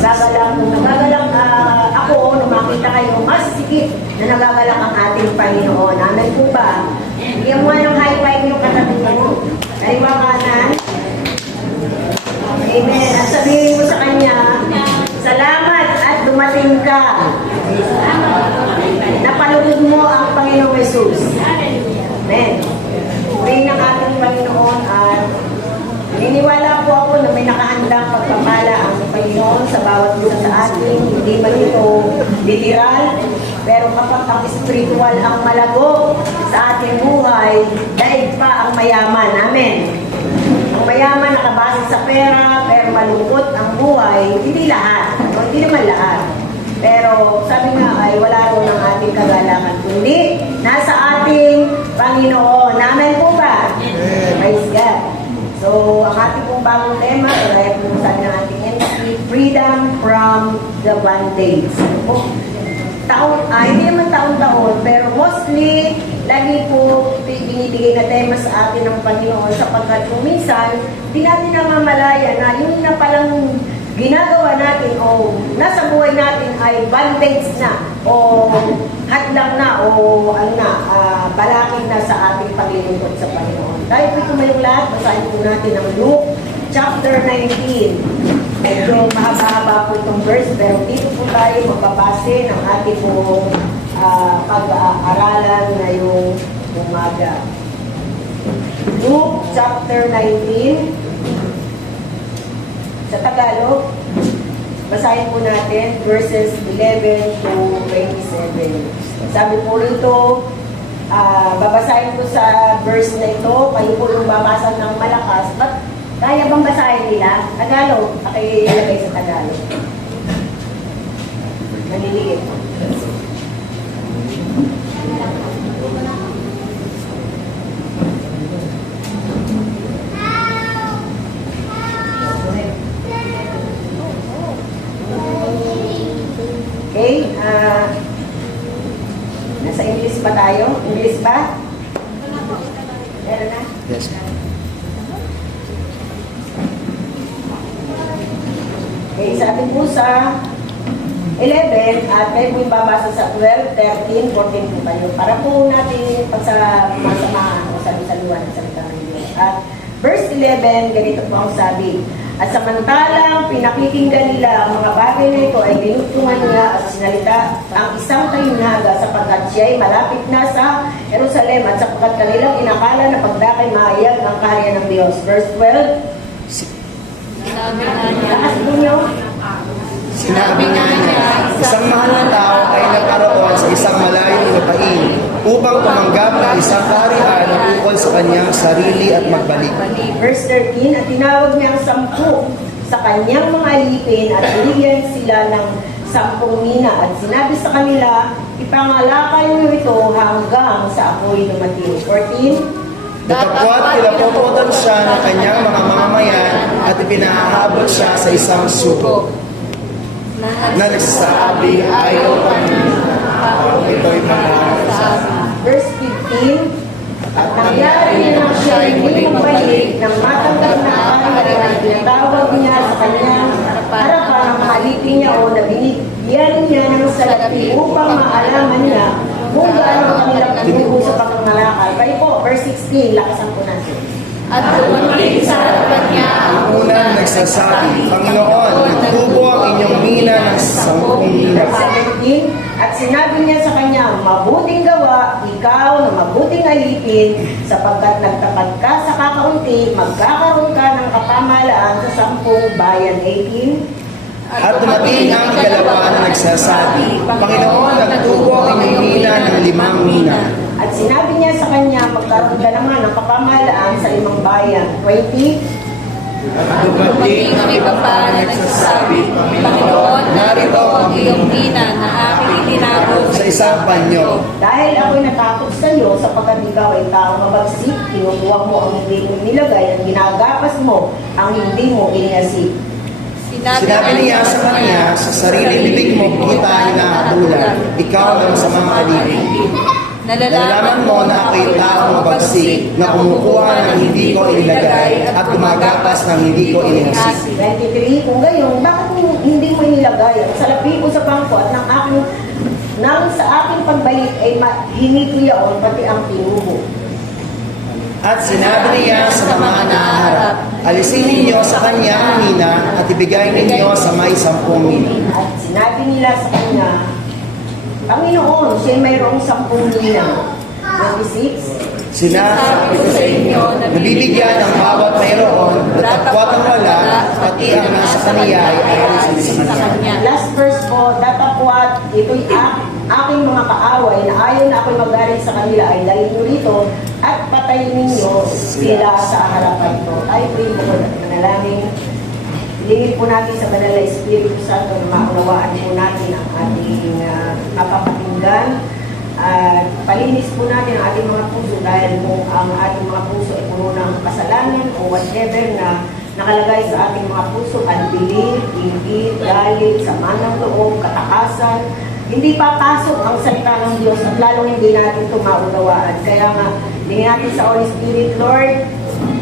Nagagalak, ako, nung makita kayo, mas sigit na nagagalak ang ating Panginoon. Amen po ba? Bigyan mo ng high five yung katabi mo. Kaliwa kanan. Amen. At sabihin mo sa Kanya, salamat at dumating ka. Napalugod mo ang Panginoong Jesus. Amen. Pray ng ating Panginoon at niniwala po ako na may nakahandang pagpapala ang Panginoon sa bawat isa sa atin. Hindi man ito literal, pero kapag ang spiritual ang malago sa ating buhay, daig pa ang mayaman. Amen. Ang mayaman nakabase sa pera, pero malungkot ang buhay, hindi lahat. O, hindi naman lahat. Pero sabi nga ay wala rin ang ating kagalakan, kundi nasa ating Panginoon. Amen po ba? Praise God. So, ang ating pong bagong tema, kaya kung saan ng ating entity, freedom from the bondage. Hindi naman taon-taon, pero mostly, lagi po binibigay na tema sa atin ng Panginoon sapagkat kung minsan, di natin namamalaya na yung na palang ginagawa natin o nasa buhay natin ay bondage na o hadlang na o balakid na sa ating paglilingkod sa Panginoon. Dahil po tumayong lahat, basahin po natin ang Luke chapter 19. Medyo mahaba-haba po itong verse, pero dito po tayo magbabase ng ating pong pag-aaralan ngayong umaga. Luke chapter 19. Sa Tagalog, basahin po natin verses 11 to 27. Sabi po rito, babasahin ko sa verse na ito, kayo po yung babasa ng malakas. But kaya bang basahin nila? Tagalog, ilagay sa Tagalog. Maliliit. Okay, nasa English ba tayo? English ba? Meron na? Yes. Okay, sabi po sa 11 at kayo po yung babasa sa 12, 13, 14 po kayo. Para po natin pagsamaan o sabi-saluan sa salita ng Diyos. At verse 11, ganito po ang sabi. At samantalang pinakikinggan nila ang mga bagay na ito ay dinugtungan niya at sinalita ang isang kayunaga sapagkat siya ay malapit na sa Jerusalem at sapagkat kanilang inakala na pagdakay mahayag ang kaharian ng Diyos. Verse 12. Sinabi nga niya, isang mahal na tao ay nagkaroon sa isang malayong lupain upang tumanggap ng isang kaharian na ukol sa kanyang sarili at magbalik. Verse 13, at tinawag niya ang 10 sa kanyang mga alipin at binigyan sila ng 10 mina at sinabi sa kanila, ipangalakal niyo ito hanggang sa ako'y dumating. 14, Datapwat pinapututan siya ng kanyang mga mamamayan at ipinahabot siya sa isang suko na nagsasabi, ayaw kami ito'y mga verse 15, at nangyari na siya hindi magbalik ng matanggap na kaharian at tinatawag niya sa kanyang harapan ang mga alipin niya o na binigyan niya ng salapi upang maalaman niya kung gaano ang kanilang bubuo sa pagkamalakal. Kaya po, verse 16, lakasan po natin. At dumating sa harapan niya ang unang nagsasabi, Panginoon, nagtubo ang inyong mina ng 10 mina. 17, at sinabi niya sa kanya, mabuting gawa, ikaw na mabuting alipin, sapagkat nagtapat ka sa kakaunti, magkakaroon ka ng kapamahalaan sa 10 bayan. 18, At dumating ang ikalawa na nagsasabi, Panginoon, nagtubo ang inyong mina ng 5 mina. at sinabi niya sa kanya, magkaroon ka naman ng kapamahalaan sa 5 bayan. 20, At dumating ang iba pa na nagsasabi, Panginoon, narito ang iyong mina na aking itinago sa isang panyo. dahil ako'y natakot sa iyo, sapagkat ikaw ay tao mabagsik, kinukuha mo ang hindi mo nilagay at ginagapas mo ang hindi mo iniyasik. Sinabi niya sa kanya, sa sarili bibig mo kita hinahabulan, ikaw ang masamang alipin. Nalalaman mo na ako'y taong mabagsik na kumukuha ng hindi ko inilagay at gumagapas ng hindi ko inihasik. 23, kung gayon, bakit mo hindi mo inilagay ang salapi ko sa bangko at nang sa aking pagbalik ay hingi ko yaon pati ang pinubo. At sinabi niya sa mga naharap, alisin ninyo sa kanya ang mina at ibigay ninyo sa may 10 mina. At sinabi nila sa kanya, Panginoon, siya mayroong 10 mina. 26, Sinasabi ko sa inyo, nabibigyan ng bawat mayroon, datapwat ang wala, pati ang nasa kaniya ay alisin sa kanya. last verse po, datapwat, ito'y aking mga kaaway na ayaw na ako'y magaling sa kanila ay dalhin nyo rito at patayin ninyo sila sa harapan ko. Tayo po yung manalangin. Hilingin po natin sa Banal na Espiritu Santo na maunawaan po natin ang ating kapapakinggan. At palinis po natin ang ating mga puso dahil kung ang ating mga puso ay puno ng kasalanan o whatever na nakalagay sa ating mga puso, unbelief, inggit, galit, sama ng loob, katakasan, hindi papasok ang salita ng Diyos at lalong hindi natin ito maunawaan. Kaya nga, hingin natin sa Holy Spirit, Lord,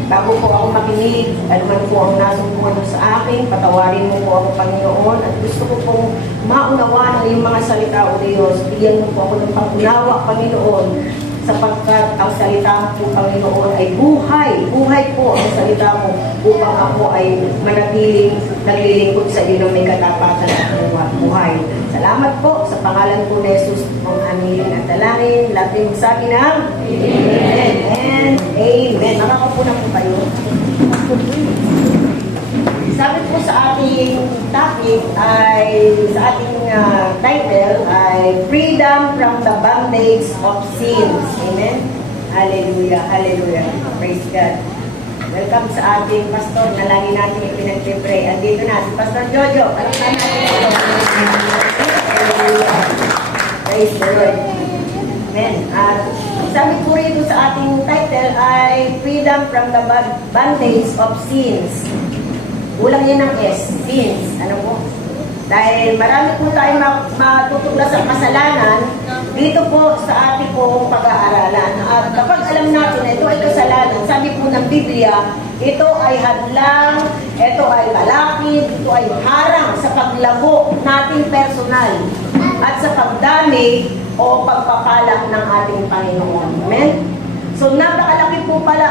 bago po ako makinig, ano man po ang nasumpungan sa akin, patawarin mo po ako, Panginoon, at gusto ko pong maunawaan ang iyong mga salita, O Diyos. Bigyan mo po ako ng pag-unawa, Panginoon, sapagkat ang salita mo, Panginoon, ay buhay. Buhay po ang salita mo upang ako ay manatiling naglilingkod sa iyo ng may katapatan at buhay. Salamat po sa pangalan po ni Jesus pong aming at dalangin. Lahat yung magsabi ng Amen and Amen. Nakakapo na po kayo. Sabi po sa ating topic ay, sa ating title ay Freedom from the Bondage of Sins. Amen? Hallelujah, hallelujah. Praise God. Welcome sa ating pastor na lagi natin ipinag-pray. Andito na si Pastor Jojo. Palakpan natin. Hallelujah. Praise the Lord. Amen. At sabi po rito sa ating title ay Freedom from the Bondage of Sins. Ulang yan ng S, sins. Ano po? Dahil marami po tayo matutuklas sa kasalanan dito po sa ating pong pag-aaralan. At kapag alam natin na ito ay kasalanan, sabi po ng Biblia, ito ay hadlang, ito ay balakid, ito ay harang sa paglago nating personal at sa pagdami o pagpapalak ng ating Panginoon. Amen? So napakalaki po pala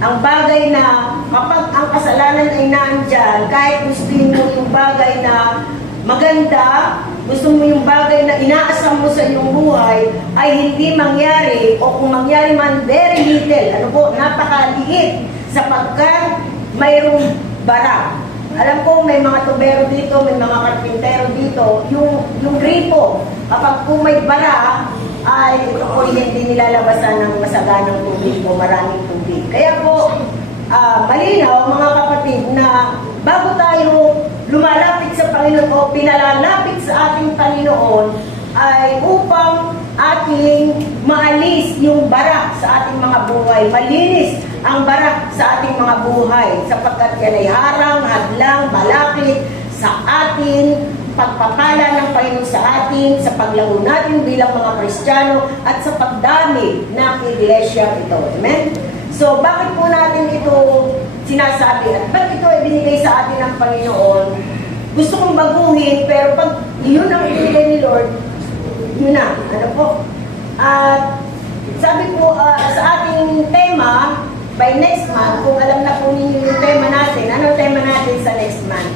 ang bagay na kapag ang kasalanan ay naandyan, kahit gusto mo yung bagay na maganda, gusto mo yung bagay na inaasam mo sa iyong buhay, ay hindi mangyari, o kung mangyari man, very little, ano po, napakaliit, sapagkat mayroong bara. Alam ko, may mga tubero dito, may mga karpintero dito, yung gripo, kapag kung may bara, ay ito po hindi nilalabasan ng masaganang tubig o maraming tubig. Kaya po, malinaw mga kapatid na bago tayo lumalapit sa Panginoon o pinalalapit sa ating Panginoon ay upang ating maalis yung bara sa ating mga buhay. Malinis ang bara sa ating mga buhay sapagkat yan ay harang, hadlang, balakid sa ating pagpapala ng Panginoon sa atin, sa paglago natin bilang mga Kristiyano at sa pagdami ng iglesia ito. Amen? So, bakit po natin ito sinasabi at bakit ito ay binigay sa atin ng Panginoon? Gusto kong baguhin, pero pag yun ang binigay ni Lord, yun na. Ano po? At sabi po sa ating tema, by next month, kung alam na po ninyo yung tema natin, ano tema natin sa next month?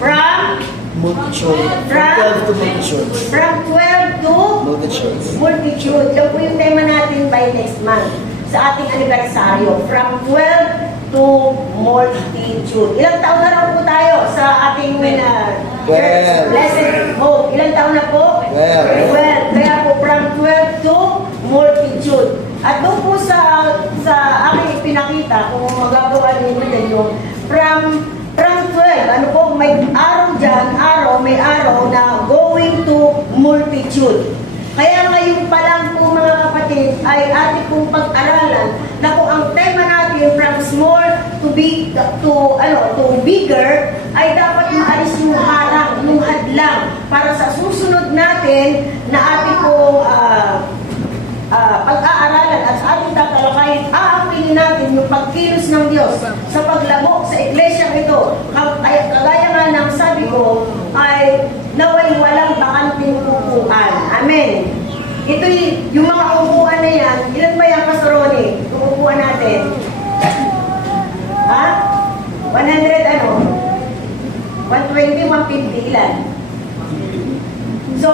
From Multitude. From 12 to multitude. From 12 to Multitude. multitude. Yan po yung tema natin by next month sa ating anibersaryo. From 12 to multitude. Ilang taon na raw po tayo sa ating church? Blessed Hope. Ilang taon na po? 12. Kaya po from 12 to multitude. At doon po sa aking ipinakita, kung magagawa ninyo din yung from 12, ano po, may araw dyan, may araw na going to multitude. Kaya ngayon pa lang po mga kapatid, ay ating pong pag-aralan na kung ang tema natin from small to big, to bigger, ay dapat maalis yung harang, yung hadlang hadlang para sa susunod natin na ating pong pag-aaralan at ating tatalakayin, aaminin natin yung pagkilos ng Diyos sa paglabok sa iglesia ito. Kagaya nga ng sabi ko, ay naway walang bakanting upuan. Amen. Ito yung mga upuan na yan. Ilan ba yan, Pastor Ronnie? Yung upuan natin? Ha? 100 ano? 120, 150, ilan? So,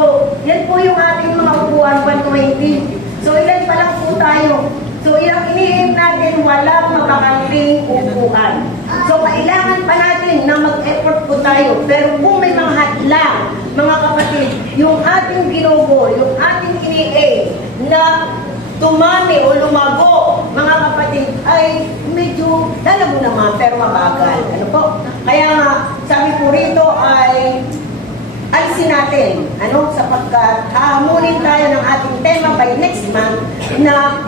yan po yung ating mga upuan, 120. So, ilan pa lang po tayo. So, yung iniim natin, walang makakanting upuan. So, kailangan pa natin na mag-effort po tayo. Pero kung may mga hadlang, mga kapatid, yung ating ginugo, yung ating iniim na tumami o lumago, mga kapatid, ay medyo lalago naman, pero mabagal. Ano po? Kaya nga, sabi po rito ay alisin natin, sapagkat hahamunin tayo ng ating tema by next month na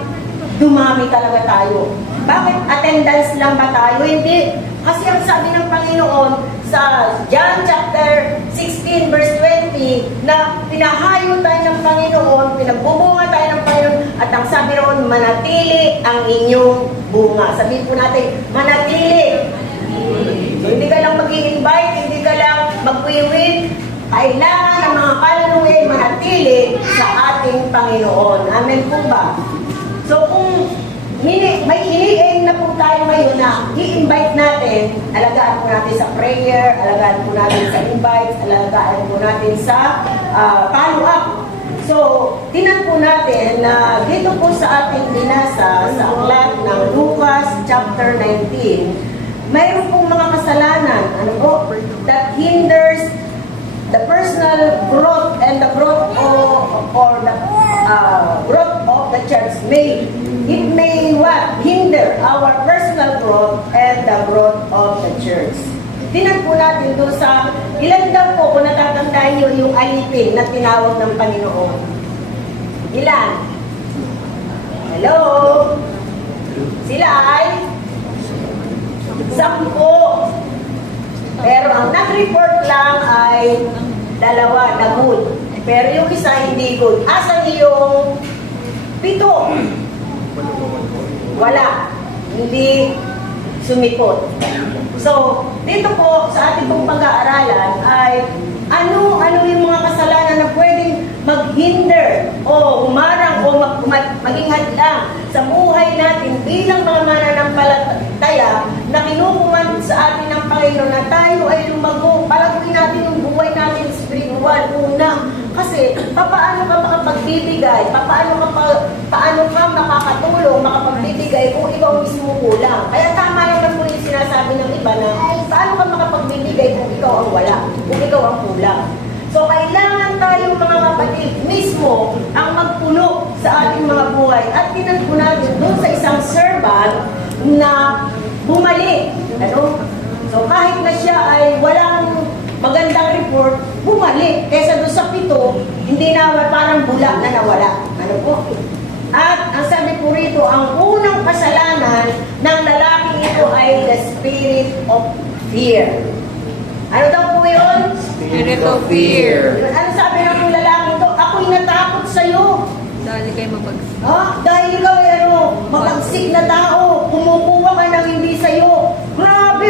dumami talaga tayo. Bakit attendance lang ba tayo? Hindi. Kasi ang sabi ng Panginoon sa John chapter 16 verse 20 na pinahayo tayo ng Panginoon, pinagbubunga tayo ng Panginoon, at ang sabi roon, manatili ang inyong bunga. Sabihin po natin, manatili. So, hindi ka lang mag-i-invite, hindi ka lang mag-wiwin. Kailangan ng mga kaluluwa ay manatili sa ating Panginoon. Amen po ba? So kung may iniin na po tayo ngayon na i-invite natin, alagaan po natin sa prayer, alagaan po natin sa invite, alagaan po natin sa follow-up. So, tinan po natin na dito po sa ating binasa sa aklat ng Lucas chapter 19, mayroon pong mga kasalanan, that hinders the personal growth and the growth of, or the growth of the church. It may hinder our personal growth and the growth of the church. Tinan po natin doon sa ilan daw po kung natatandaan nyo yung alipin na tinawag ng Panginoon. Ilan? Hello? Sila ay 10. Pero ang nag-report lang ay 2 na good. Pero yung isa hindi good. Asan yung 7? Wala. Hindi sumipot. So, dito po sa ating pong pag-aaralan ay ano yung mga kasalanan na pwedeng maghinder o humarang o maging hadlang sa buhay natin bilang mga mananampalataya na kinukuman sa atin ng Panginoon na tayo ay lumago. Palaguin natin yung buhay natin spiritual una. Kasi paano ka makapagbibigay, paano ka makakatulong, makapagbibigay kung ikaw mismo kulang. Kaya tama naman po yung sinasabi ng iba na paano ka makapagbibigay kung ikaw ang wala, kung ikaw ang kulang. So, kailangan tayong mga kapatid mismo ang magpuno sa ating mga buhay. At tinan po natin doon sa isang servant na bumalik. So, kahit na siya ay walang magandang report, bumalik. Kesa doon sa 7, hindi na parang bula na nawala. At ang sabi po rito, ang unang kasalanan ng lalaking ito ay the spirit of fear. Ano daw po yun? Spirit of fear. Ano sabi ng lalaki ito? Ako'y natakot sa'yo. Dahil kayo mapagsik. Dahil ikaw ay mapagsik na tao. Kumukuha ka ng hindi sa'yo. Grabe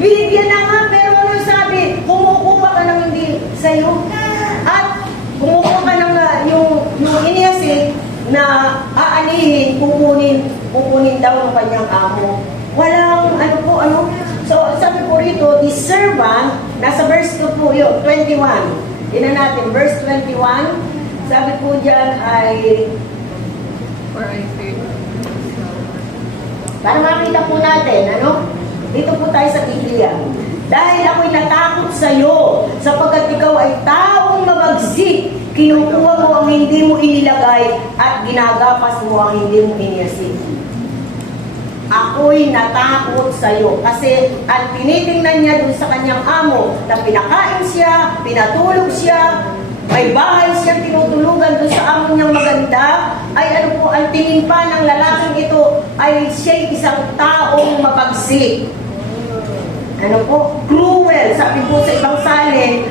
binigyan na nga, pero ano sabi? Kumukuha ka ng hindi sa'yo. At kumukuha ka ng yung iniasik na aanihin, kukunin daw ng kanyang amo. Walang So, sabi po rito, the servant, nasa verse 2 po yun, 21. Yun na natin, verse 21. Sabi po dyan ay, For I feared. para makita po natin, dito po tayo sa Biblia. Dahil ako'y natakot sa iyo, sapagkat ikaw ay taong mabagsik, kinukuha mo ang hindi mo inilagay, at ginagapas mo ang hindi mo iniasik. Ako'y natakot sa iyo. Kasi ang tinitingnan niya dun sa kanyang amo, na pinakain siya, pinatulog siya, may bahay siya tinutulugan dun sa amo niyang maganda, ay ang tingin pa ng lalaking ito ay siya'y isang taong mabagsik. Cruel. sabi po sa ibang salin,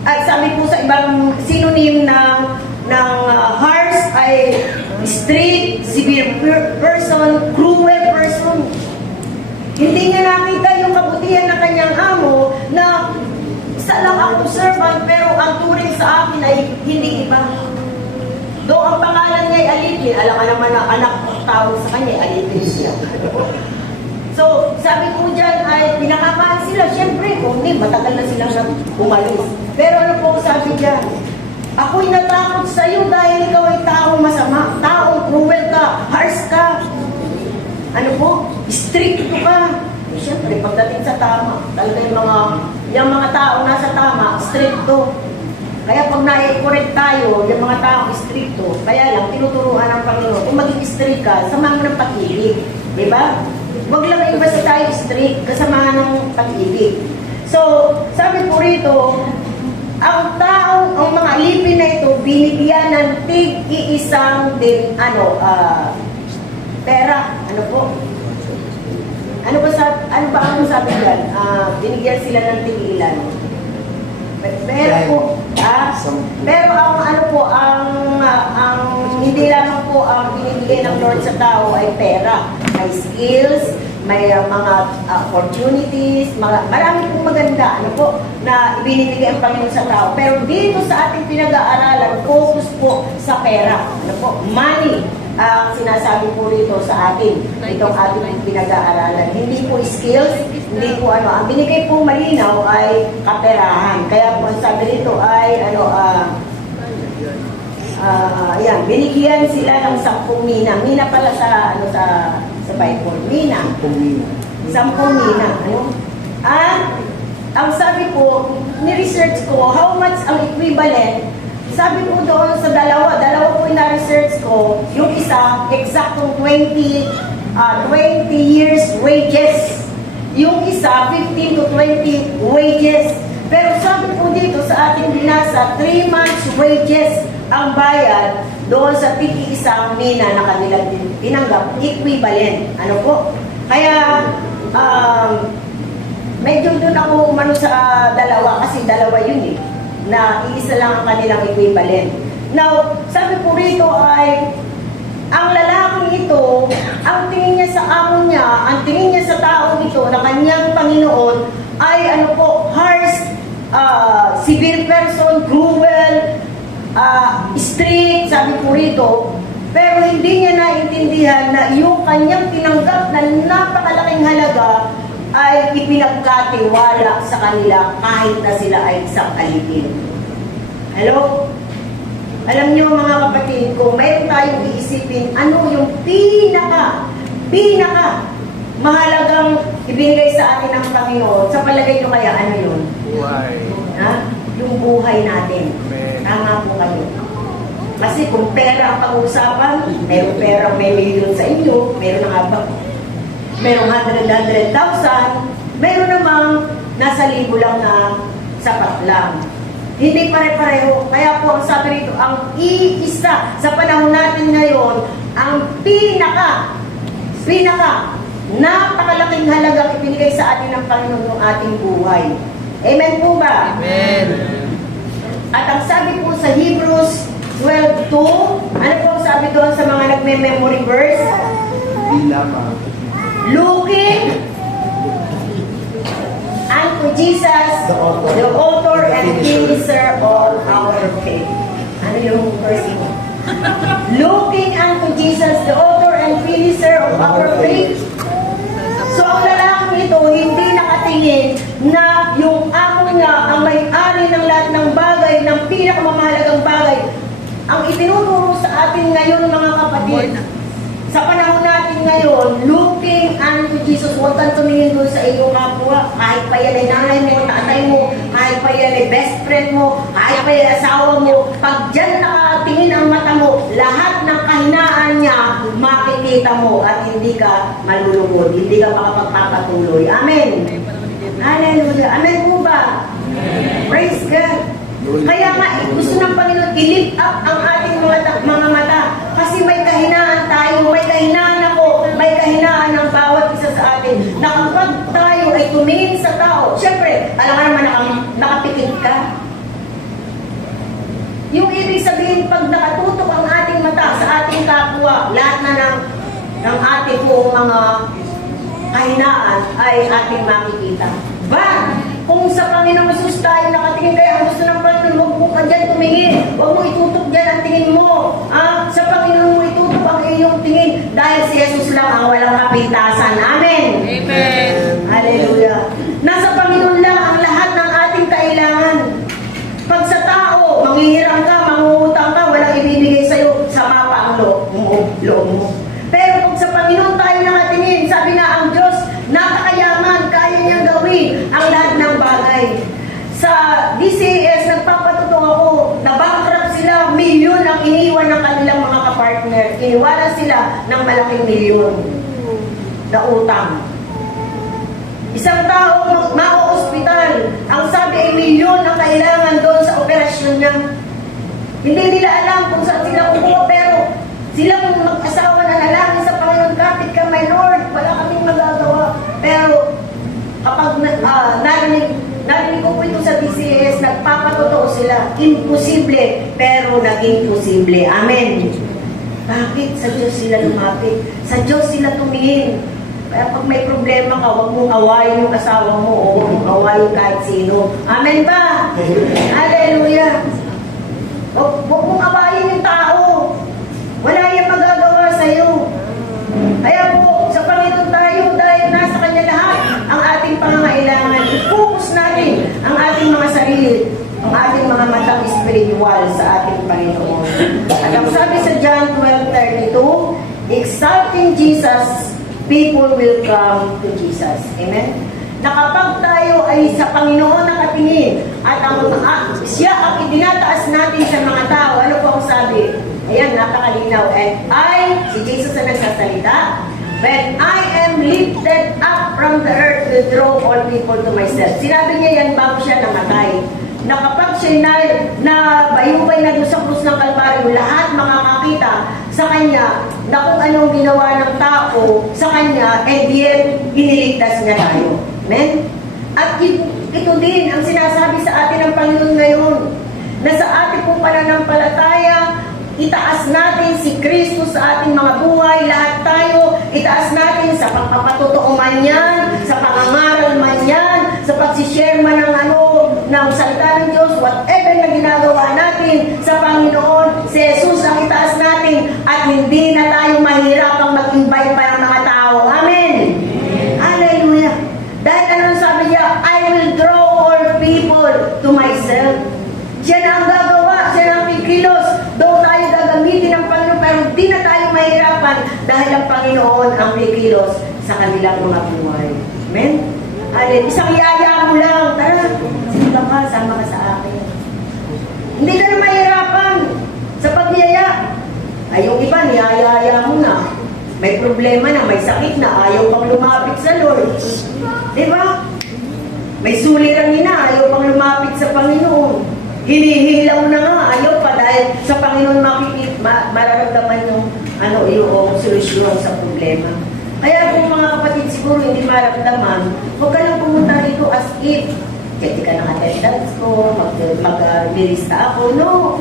at sabi po sa ibang synonym ng harsh ay strict, severe person, cruel person. Hindi niya nakita yung kabutihan ng kanyang amo na isa lang akong servant pero ang turing sa akin ay hindi iba. Doon ang pangalan niya ay Alipin. Alam ka naman na anak ng tawag sa kanya ay Alipin siya. So, sabi ko dyan ay pinakakaan sila. Siyempre, kung hindi, matagal na silang umalis. Pero ano po sabi dyan? Ako'y natakot sa iyo dahil ikaw ay taong masama, taong cruel ka, harsh ka. Ano po? Stricto ka. Eh, siyempre, pagdating sa tama, talaga yung mga tao nasa tama, stricto. Kaya pag na-correct tayo, yung mga taong stricto, kaya lang, tinuturuan ng Panginoon, kung maging strict ka, samahan mo ng pag-ibig. Diba? Huwag lang iba sa tayo strict, kasamahan ng pag-ibig. So, sabi po rito, ang mga alipin na ito, binibigyan ng tig-iisang din, pera. Ano po? Ano ba ang sabi dyan? Binigyan sila ng tig-ilan. Pero po, pero ang hindi lamang po ang binibigay ng Lord sa tao ay pera. May skills, may mga opportunities, marami pong maganda na ibinibigay ang Panginoon sa tao. Pero dito sa ating pinag-aaralan, focus po sa pera. Money ang sinasabi po rito sa atin, itong ating pinag-aaralan. Hindi po skills, hindi po ang binigay po malinaw ay kaperahan. Kaya po sabi rito ay yan, binigyan sila ng 10 mina. Mina pala sa Bible. Mina. 10 mina. At ang sabi ko, ni-research ko, how much ang equivalent. Sabi ko doon sa dalawa po yung na-research ko, yung isa, eksaktong 20 years wages. Yung isa, 15 to 20 wages. Pero sabi po dito sa ating binasa, 3 months wages ang bayad doon sa tiki-isang mina na kanilang tinanggap, equivalent. Ano po? Kaya, medyo doon ako umano sa dalawa, kasi dalawa yun na iisa lang ang kanilang equivalent. Now, sabi po rito ay, ang lalaking ito, ang tingin niya sa amo niya, ang tingin niya sa taong ito, na kanyang Panginoon, ay harsh, severe person, cruel, strict, sabi po rito, pero hindi niya naintindihan na yung kanyang tinanggap na napakalaking halaga ay ipinagkatiwala sa kanila kahit na sila ay isang alipin. Hello? Alam niyo mga kapatid, kung mayroon tayong iisipin, ano yung pinaka mahalagang ibigay sa atin ng Panginoon, sa palagay nyo kaya, ano yun? Buhay. Yung buhay natin. Amen. Tama po kayo. Kasi kung pera ang pag-uusapan, may million sa inyo, merong 100,000, meron namang nasa libo lang na sapat lang. Hindi pare-pareho. Kaya po ang sabi rito, ang iisa sa panahon natin ngayon, ang napakalaking halagang ipinigay sa atin ng Panginoon ng ating buhay. Amen po ba? Amen. At ang sabi po sa Hebrews 12:2, ano po ang sabi doon sa mga nagme-memory verse? Hindi lamang. Looking unto Jesus, the author and finisher of our faith. Ano yung verse mo? Looking unto Jesus, the author and finisher of our faith. So ang lalaking ito, hindi nakatingin na yung amo niya ang may-ari ng lahat ng bagay, ng pinakamamahalagang bagay. Ang itinuturo sa atin ngayon, mga kapatid, sa panahon natin ngayon, looking unto Jesus, huwag kang tumingin doon sa iyong kapwa. Kahit pa yan ay nanay mo, tatay mo, kahit pa yan ay best friend mo, kahit pa yan ay asawa mo, pag dyan nakatingin ang mata mo, lahat ng kahinaan niya, makikita mo at hindi ka malulugod, hindi ka makapagpapatuloy. Amen. Hallelujah. Amen po ba? Praise God. Kaya nga, gusto ng Panginoon i-lift up ang ating mga mata. Kasi may kahinaan tayo, may kahinaan ako, may kahinaan ng bawat isa sa atin. Na kapag tayo ay ay tumingin sa tao. Siyempre, alam ka naman nakapikit ka. Yung ibig sabihin, pag nakatutok ang ating mata sa ating kapwa, lahat na ng ating buong mga kahinaan ay ating makikita. But, kung sa Panginoong Jesus tayo nakatingin, kaya ang gusto ng Panginoon, huwag mo ka dyan tumingin. Huwag mo itutok dyan ang tingin mo. Sa Panginoon mo itutok ang iyong tingin dahil si Jesus lang ang walang kapintasan. Amen. Amen. Hallelujah. Nasa Panginoon lang ang lahat ng ating kailangan. Pag sa tao, manghihirang ka, mangungutang ka, walang ibibigay sa'yo, sama pa ang loob mo. Pero kung sa Panginoon tayo nakatingin, sabi na ang Diyos, napakayaman, kaya niyang gawin ang lahat ng bagay. Sa DCAS, nagpapatotoo ako, na-bankrupt sila, milyon ang iniwan ng kanilang mga kapartner. Iniwanan sila ng malaking milyon na utang. Isang tao ma-hospital, ang sabi ay milyon ang kailangan doon sa operasyon niya. Hindi nila alam kung saan sila kukuha, pero silang mag-asawa na nalangin sa Panginoon, kapit ka, my Lord, wala kaming magagawa. Pero kapag narinig ko po ito sa DCS, nagpapatotoo sila, imposible, pero naging posible. Amen. Bakit? Sa Diyos sila lumapit. Sa Diyos sila tumingin. Kaya pag may problema ka, huwag mong awayin yung asawa mo o huwag mong awayin kahit sino. Amen ba? Hallelujah. Huwag mong awayin yung tao. Wala yung magagawa sa'yo. Kaya po, sa Panginoon tayo, dahil nasa Kanya lahat ang ating pangangailangan. I-focus natin ang ating mga sarili, ang ating mga matang spiritual sa ating Panginoon. At ang sabi sa John 12:32, exalting Jesus, people will come to Jesus. Amen? Na kapag tayo ay sa Panginoon nakatingin at siya ang idinataas natin sa mga tao, ano po ang sabi? Ayan, napakalinaw. And si Jesus na nagsasalita, when I am lifted up from the earth to draw all people to myself. Sinabi niya yan bago siya namatay. Na kapag siya na bayubay na doon sa krus ng Kalbaryo, lahat makakakita sa kanya na kung anong ginawa ng tao sa kanya, and yet, iniligtas niya tayo. Amen? At ito din ang sinasabi sa atin ng Panginoon ngayon, na sa ating pong pananampalataya, itaas natin si Kristo sa ating mga buhay, lahat tayo, itaas natin sa pagpapatotoo man yan, sa pangangaral man yan, sa pagsishare man ng salita ng Diyos, whatever na ginagawa natin sa Panginoon, si Jesus ang itaas natin at hindi na tayo mahirapang mag-invite pa ng mga tao. Amen! Hallelujah! Dahil anong sabi niya, I will draw all people to myself. Siya na ang gagawa, siya na ang kikilos. Doon tayo gagamitin ng Panginoon, pero di na tayo mahirapan dahil ang Panginoon ang kikilos sa kanilang mga buhay. Amen? Alin, isang yaya mo lang, tara, sila ka, sama ka sa akin. Hindi ka na mahirapan sa pagyaya. Ay, yung iba, niyayaya mo na. May problema na, may sakit na, ayaw pang lumapit sa Lord. Diba? May suliranin na, ayaw pang lumapit sa Panginoon. Hinihila mo na nga, ayaw pa dahil sa Panginoon mararamdaman yung solusyon sa problema. Kaya kung mga kapatid siguro hindi maramdaman, huwag ka lang pumunta rito as if, hindi ka ng attendance ko, mag-lista ako. No.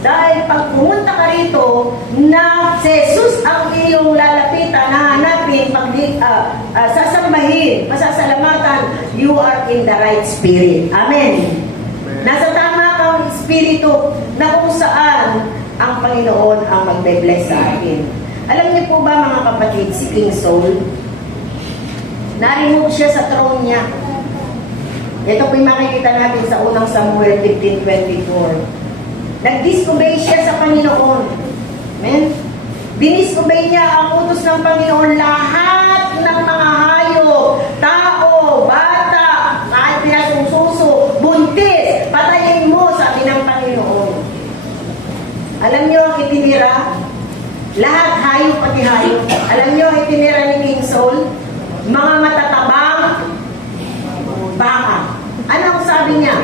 Dahil pag pumunta ka rito, na si Jesus ang iyong lalapitan, nahanapin, sasambahin, masasalamatan, you are in the right spirit. Amen. Nasa tama kang espiritu na kung saan ang Panginoon ang magbe-bless sa atin. Alam niyo po ba mga kapatid, si King Saul, na-remove siya sa throne niya. Ito po yung makikita natin sa unang Samuel 15:24. Nag-disobey siya sa Panginoon. Amen? Dinisobey niya ang utos ng Panginoon, lahat ng mga hayop, tao, bata, kahit pinasususo, buntis, patayin mo, sabi ng Panginoon. Alam niyo ang itinira? Lahat hayop pati hayop. Alam niyo ang itinira ni King Saul? Mga matatabang baka. Ano ang sabi niya?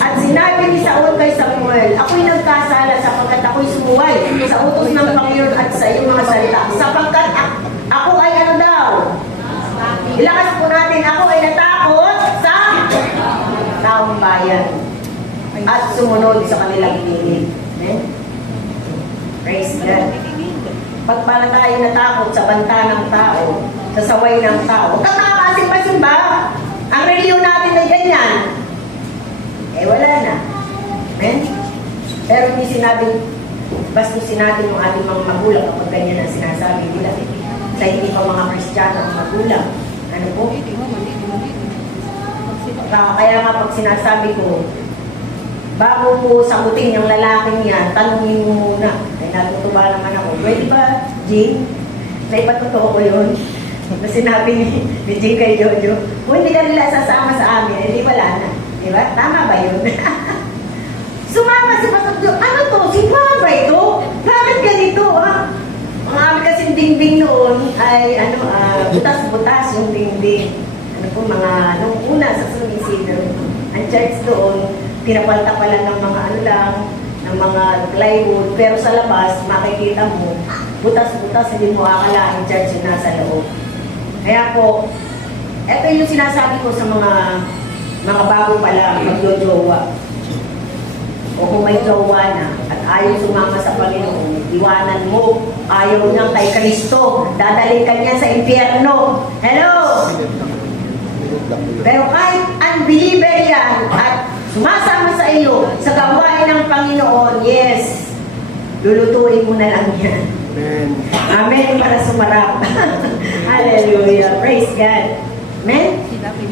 At sinabi ni Saul kay Samuel, ako'y nagkasala sapagkat ako'y sumuway sa utos ng Panginoon at sa iyong mga salita. Sapagkat ako ay ano daw? Ilakas po natin, ako ay natakot bayan at sumunod sa kanilang piling. Amen? Praise God. Pag pala tayo natakot sa banta ng tao, sa saway ng tao, huwag kang makakasimba-simba. Ang reliyon natin ay ganyan. Eh, wala na. Amen? Pero hindi sinabi, basta sinabi ng ating mga magulang kapag ganyan ang sinasabi nila. Sa hindi pa mga Kristiyano ang magulang. Ano po? Kaya nga pag sinasabi ko, bago po sagutin yung lalaking yan, tanungin mo muna. Ay natutuwa naman ako. Pwede ba, Jing? Naipatotoo ko yun. Na sinabi ni Jing kay Jojo, kung hindi ka nila sasama sa amin, hindi wala na. Diba? Tama ba yun? Sumama si Pastor Jo. Ano to? Si Juan ba ito? Bakit ganito, ha? Ang amin kasing dingding noon ay, butas-butas yung dingding. Ano po, nung una sa Sumisidro, ang church doon, pinapalta-palan ng mga ng mga plywood, pero sa labas, makikita mo, butas-butas, hindi mo akalain church yung nasa loob. Kaya po, ito yung sinasabi ko sa mga bago pa lang, magjojowa. O kung may jowa na at ayaw sumama sa Panginoon, iwanan mo, ayaw niyang kay Kristo, dadalhin ka niya sa impyerno. Hello! Pero kahit unbeliever yan at sumasama sa iyo sa gawain ng Panginoon, yes, lulutuin mo na lang yan. Amen. Amen para sumarap. Hallelujah. Praise God. Amen?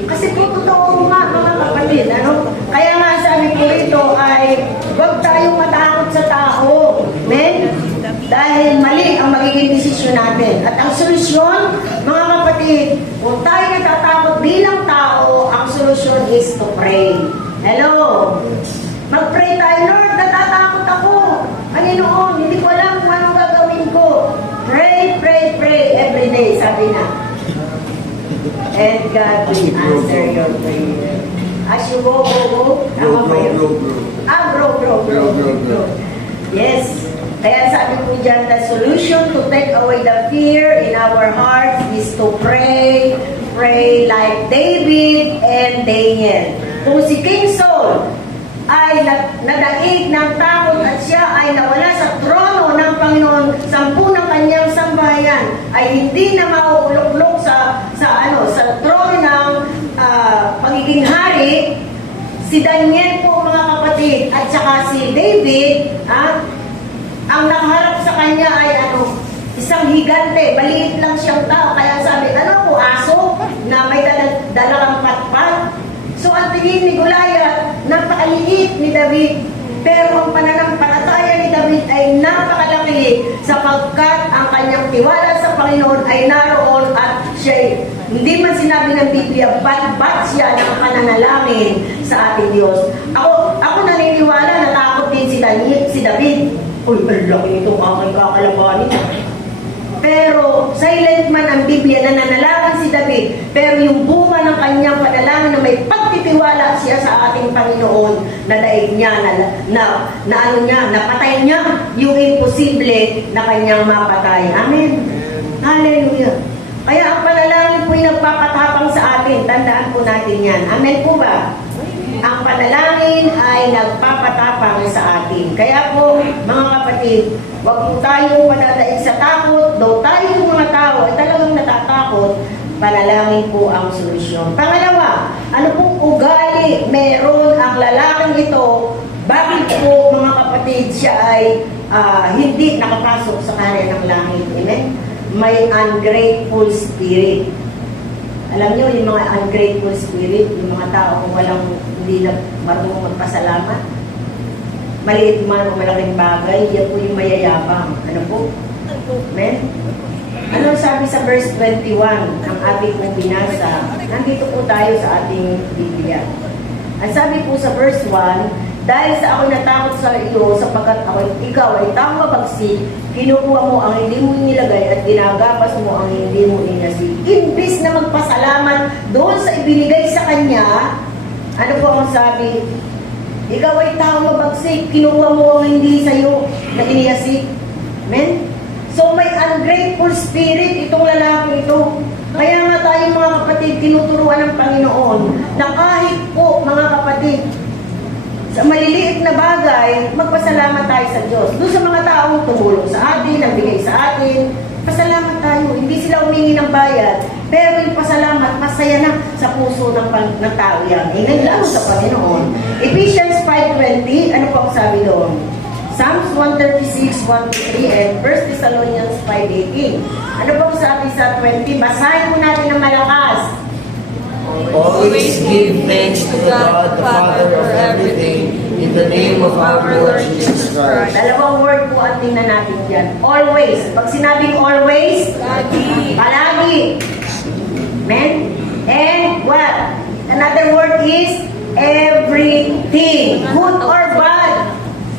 Kasi po totoo nga mga kapatid, ano? Kaya nga sabi ko ito ay huwag tayong matakot sa tao. Amen? Dahil mali ang magiging desisyon natin. At ang solusyon, mga kapatid, kung tayo natatakot bilang tao, ang solusyon is to pray. Hello? Mag-pray tayo, Lord, natatakot ako. Panginoon, hindi ko alam kung anong gagawin ko. Pray, pray, pray every day, sabi na. And God will answer your prayer. As you go. Grow. Yes. Kaya sabi ko dyan, the solution to take away the fear in our hearts is to pray. Pray like David and Daniel. Kung si King Saul ay nadaig ng takot at siya ay nawala sa trono ng Panginoon, 10 ng kanyang sambahayan ay hindi na mauuluklok sa trono ng pagiging hari. Si Daniel po mga kapatid at saka si David, ang nakaharap sa kanya ay isang higante, maliit lang siyang tao, kaya sabi, aso na may dalang patpat. So ang tingin ni Goliath, napakaliit ni David. Pero ang pananampalataya ni David ay napakalaki sapagkat ang kanyang tiwala sa Panginoon ay naroon at siya hindi man sinabi ng Biblia, bat siya ng pananalangin sa ating Diyos. Ako naniniwala, natakot din si David. Uy, ang laki nitong aking kakalabanin. Pero silent man ang Biblia na nanalangin si David, pero yung bunga ng kanyang panalangin na may pagtitiwala siya sa ating Panginoon, na daig niya, napatay niya yung imposible na kanyang mapatay. Amen. Hallelujah. Kaya ang panalangin po ay nagpapatapang sa atin. Tandaan po natin yan. Amen po ba? Ang panalangin ay nagpapatapang sa atin. Kaya po, mga kapatid, huwag po tayong madadaig sa takot. Though tayong mga tao ay talagang natatakot, panalangin po ang solusyon. Pangalawa, ano pong ugali meron ang lalaking ito? Bakit po, mga kapatid, siya ay hindi nakapasok sa karya ng langit? Amen? May ungrateful spirit. Alam niyo, yung mga ungrateful spirit, yung mga tao kung hindi na marunong magpasalamat, maliit man o malaking bagay, yan po yung mayayabang. Ano po? Amen? Ano sabi sa verse 21 ng ating pong binasa? Nandito po tayo sa ating Biblia. Ang sabi po sa verse 1, dahil sa ako'y natakot sa iyo, sapagkat ikaw ay taong mabagsik, kinukuha mo ang hindi mo nilagay at ginagapas mo ang hindi mo inasik. Imbis na magpasalamat doon sa ibinigay sa kanya, ano po ang sabi? Ikaw ay taong mabagsik, kinukuha mo ang hindi sa iyo na iniyasik. Amen? So may ungrateful spirit itong lalaki ito. Kaya nga tayo mga kapatid, tinuturuan ng Panginoon na kahit po mga kapatid, Sa maliliit na bagay, magpasalamat tayo sa Diyos. Doon sa mga taong tumulong sa atin, nagbigay sa atin, pasalamat tayo. Hindi sila humingi ng bayad, pero yung pasalamat, masaya na sa puso ng tao yan. Ngayon lalo sa Panginoon. Ephesians 5:20, ano po ang sabi doon? Psalms 136, 1-3, and 1 Thessalonians 5:18. Ano po ang sabi sa 20? Basahin mo natin ng malakas. Always give thanks to God, the Father of everything, in the name of our Lord Jesus Christ. Dalawang word po ang tingnan natin dyan. Always. Pag sinabing always, palagi. Amen? And what? Another word is everything. Good or bad.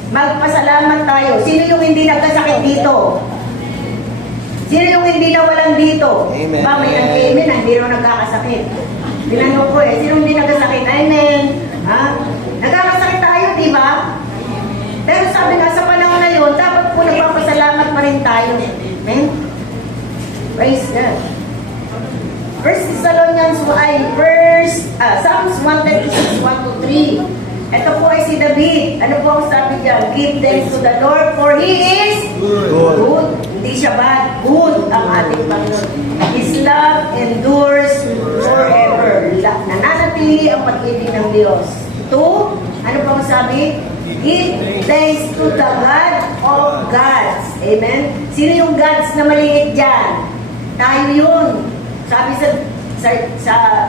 Magpasalamat tayo. Sino yung hindi nagkasakit dito? Sino yung hindi nawalan dito? Amen. Ba, may nag-amen, hindi rin nagkakasakit. Tinanong ko sino hindi nagkasakit? Amen. Ha? Nagkakasakit tayo, di ba? Pero sabi nga sa panahon na yun, dapat po nagpapasalamat pa rin tayo. Amen? Praise God. 1 Thessalonians Psalms 136, 1-3. Ito po ay si David. Ano po ang sabi diyan? Give thanks to the Lord for He is good. Hindi siya bad. Good ang ating Panginoon. His love endures forever. Nananatili ang pag-ibig ng Diyos. 2, ano po ang sabi? Give thanks to the God of gods. Amen? Sino yung gods na maliit dyan? Tayo yun. Sabi sa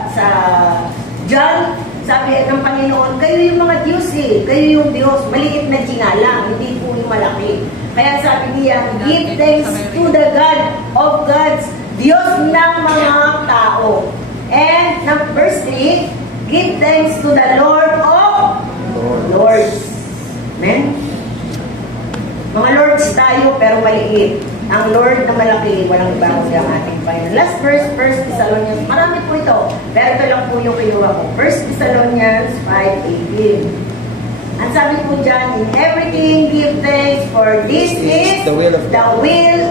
John, sabi ng Panginoon, kayo yung mga Diyos kayo yung Diyos, maliit na G lang, hindi po yung malaki. Kaya sabi niya, give thanks to the God of gods, Diyos ng mga tao. And verse 3, give thanks to the Lord of Lords. Amen? Mga Lords tayo, pero maliit. Ang Lord na malaki, walang iba kundi ang ating Panginoon. Last verse, 1 Thessalonians. Marami po ito. Pero ito lang po yung kinuha ko. 1 Thessalonians 5:18. Ang sabi po dyan, in everything give thanks, for this is the will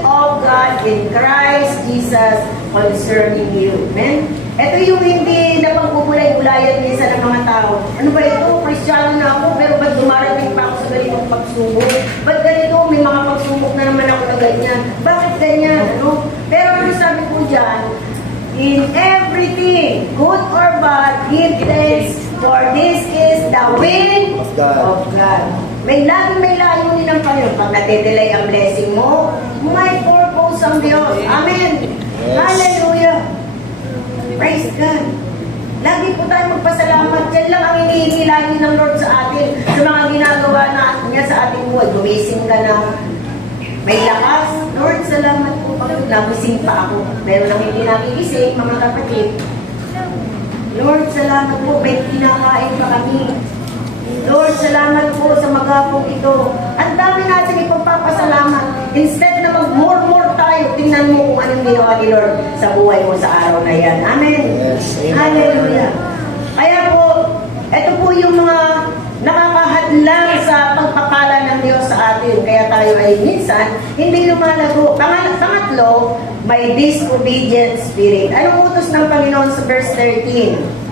of God in Christ Jesus concerning you. Amen? Ito yung hindi na pagbubulay-bulayan minsan ng mga tao. Ano ba ito? Kristyano na ako, pero ba't dumarating pa ako sa ganitong pagsubok? Ba't ganito? May mga pagsubok na naman ako na ganyan. Bakit ganyan? Ano? Pero ano sabi ko dyan, in everything, good or bad, give thanks, for this is the will of God. May layunin ng Panginoon. Pag nade-delay ang blessing mo, may purpose ang Diyos. Amen. Yes. Hallelujah. Praise God. Lagi po tayo magpasalamat. Yan lang ang inihingi lagi ng Lord sa atin. Sa mga ginagawa niya sa ating buhay. Gumising ka na may lakas. Lord, salamat po. Nagising pa ako. Meron lang hindi nagigising, mga kapatid. Lord, salamat po. May kinakain pa kami. Lord, salamat po sa magapong ito. Ang dami natin ipagpapasalamat. Instead na mag-more tayo, tingnan mo kung anong ginawa ni Lord sa buhay mo sa araw na yan. Amen. Yes, amen. Hallelujah. Kaya po, ito po yung mga nakakahadlang sa pagpapala ng Diyos sa atin. Kaya tayo ay minsan hindi lumalago. Pangatlo, may disobedient spirit. Anong utos ng Panginoon sa verse 13?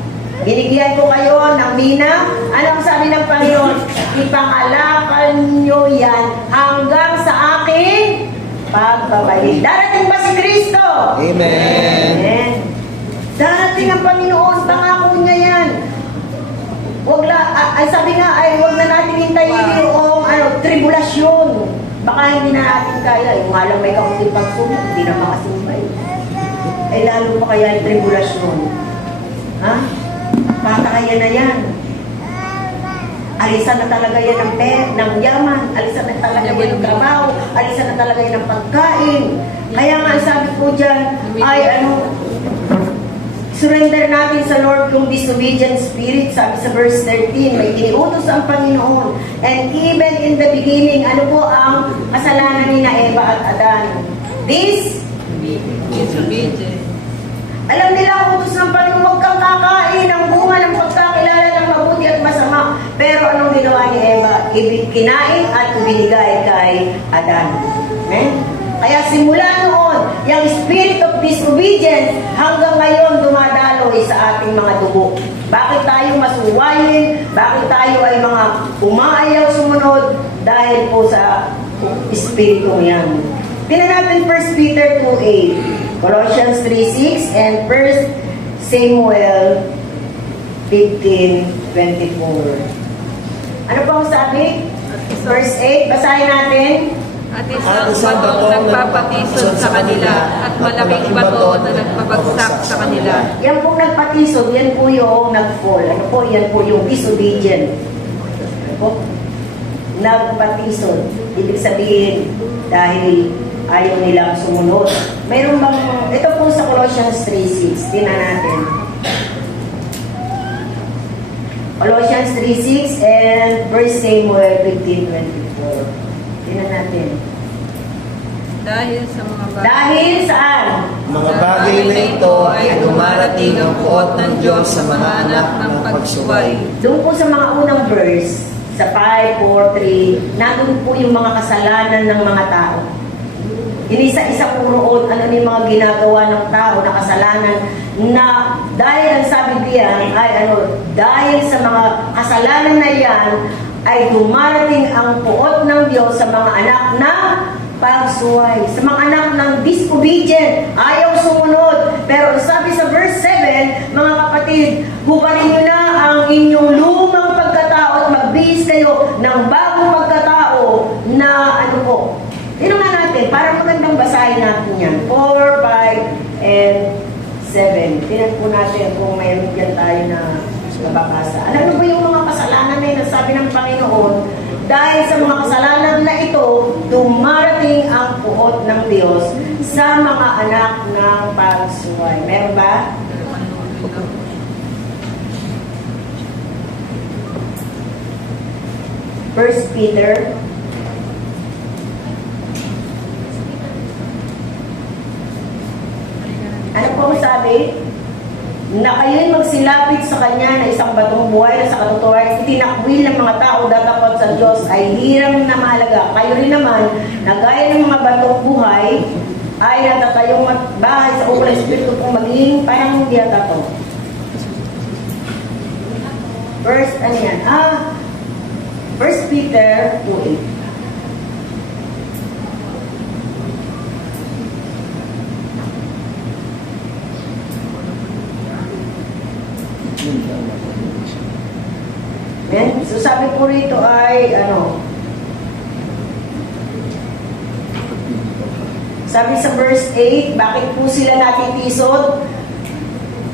Binigyan ko kayo ng mina. Anong sabi ng Panginoon? Ipangalakan nyo yan hanggang sa aking pagbabalik. Darating ba si Kristo? Amen. Amen. Darating ang Panginoon. Pangako niya yan. Sabi nga, huwag na natin hintayin yung tribulasyon. Baka hindi na natin kaya. Yung alam may kaunting pagsubok, hindi na makasumbay. Lalo pa kaya yung tribulasyon. Ha? Patakayan na yan. Alisan na talaga yan ng yaman. Alisan na talaga yan ng trabaho. Alisan na talaga yan ng pagkain. Kaya nga sabi ko dyan, surrender natin sa Lord yung disobedient spirit. Sabi sa verse 13, may iniutos ang Panginoon. And even in the beginning, ano po ang kasalanan ni Eva at Adan? Disobedient. Alam nila ang utos ng Panginoon, huwag kang kakain ng bunga ng pagkakilala ng mabuti at masama. Pero anong ginawa ni Eva? Kinain at binigay kay Adan. Amen? Kaya simula noon, yung spirit of disobedience hanggang ngayon dumadaloy sa ating mga dugo. Bakit tayo masuwayin? Bakit tayo ay mga umaayaw sumunod? Dahil po sa Espiritu yan. Tingnan natin 1 Peter 2:8, Colossians 3:6, and 1 Samuel 15:24. Ano po ang sabi? Verse 8, basahin natin. At isang bato nagpapatisod sa kanila at malaking bato na nagpabagsak sa kanila. Yan po nagpatisod, yan po yung nag-fall. Ano po? Yan po yung disobedient. Ano po? Nagpatisod. Ibig sabihin, dahil ayaw nilang sumunod. Mayroon bang, ito po sa Colossians 3:6, tingnan natin. Colossians 3:6 and 1 Samuel 15:24. Tingnan natin. Dahil sa mga bagay. Dahil saan? Mga bagay na ito ay dumarating ang puot ng Diyos sa mga anak ng pagsuway. Doon po sa mga unang verse, sa 5, 4, 3, nandun po yung mga kasalanan ng mga tao. Inisa-isa po roon, ano yung mga ginagawa ng tao na kasalanan na dahil ang sabi diyan ay dahil sa mga kasalanan na yan ay dumarating ang puot ng Diyos sa mga anak na pagsuway, sa mga anak ng disobedient, ayaw sumunod. Pero sabi sa verse 7, mga kapatid, hubarin nyo na ang inyong lumang pagkatao at magbihis kayo ng bagong pagkatao na Tingnan nga natin, para magandang basahin natin yan. 4, 5, and 7. Tingnan po natin kung mayroon dyan tayo na nababasa. Alam mo ba yung mga kasalanan na yun, sabi ng Panginoon, dahil sa mga kasalanan na ito, dumarating ang puot ng Diyos sa mga anak ng pagsuway. Meron ba? First Peter. Ano po ang sabi? Na kayo'y magsilapit sa Kanya na isang batong buhay na sa katotohanan itinakwil ng mga tao datapot sa Diyos ay hirang na mahalaga. Kayo rin naman, na gaya ng mga batong buhay, ay natatayong bahay sa ukol ng Espiritu kung maging parang hindi atato. First, ano yan? 1 Peter 2:8. Amen? So sabi po rito ay sabi sa verse 8, bakit po sila natitisod?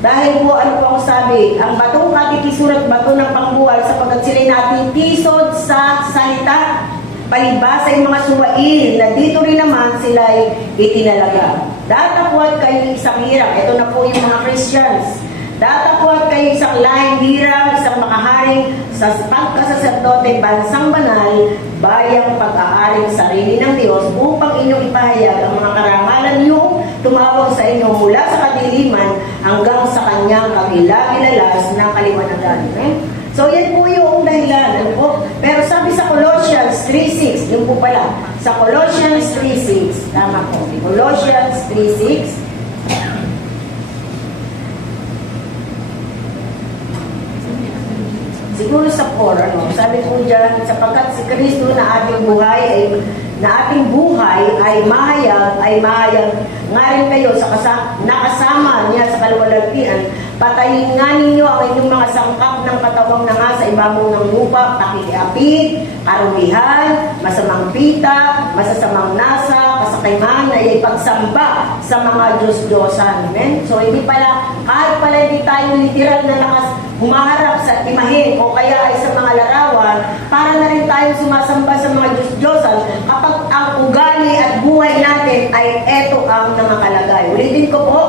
Dahil po ano po ang sabi, ang batong katitisod at bato ng pangbuhay sapagkat sila'y natitisod sa salita, palibasa yung mga suwail na dito rin naman sila'y itinalaga. Datapuat kayo isang hirang, ito na po yung mga Christians. Datapuat kayo isang lahing hirang, isang makaharing sa pagkasaserdote, bansang banal, bayang pag-aaring sarili ng Diyos upang inyong ipahayag ang mga karangalan niyong tumawag sa inyo mula sa kadiliman hanggang sa kanyang kagilagilalas na kaliwanagan. Okay? So yan po yung dahilan. Ano po? Pero sabi sa Colossians 3:6, yun po pala, sa Colossians 3:6, tama po, Colossians 3:6, siguro sa 4, sabi po dyan, sapagkat si Kristo na ating buhay ay mahayag nga rin kayo sa nakasama niya sa kaluwalhatian. Patayin nga ninyo ang inyong mga sangkap ng katawang na nga sa ibabaw ng lupa, pakikiapid, karumihan, masamang pita, masasamang nasa, kasakaiman, na ipagsamba sa mga Diyos-Diyosan. Amen? So hindi pala, kahit pala hindi tayo literal na humaharap sa imahen o kaya ay sa mga larawan, para na rin tayo sumasamba sa mga Diyos-Diyosan kapag ang ugali at buhay natin ay eto ang nakakalagay. Ulitin ko po,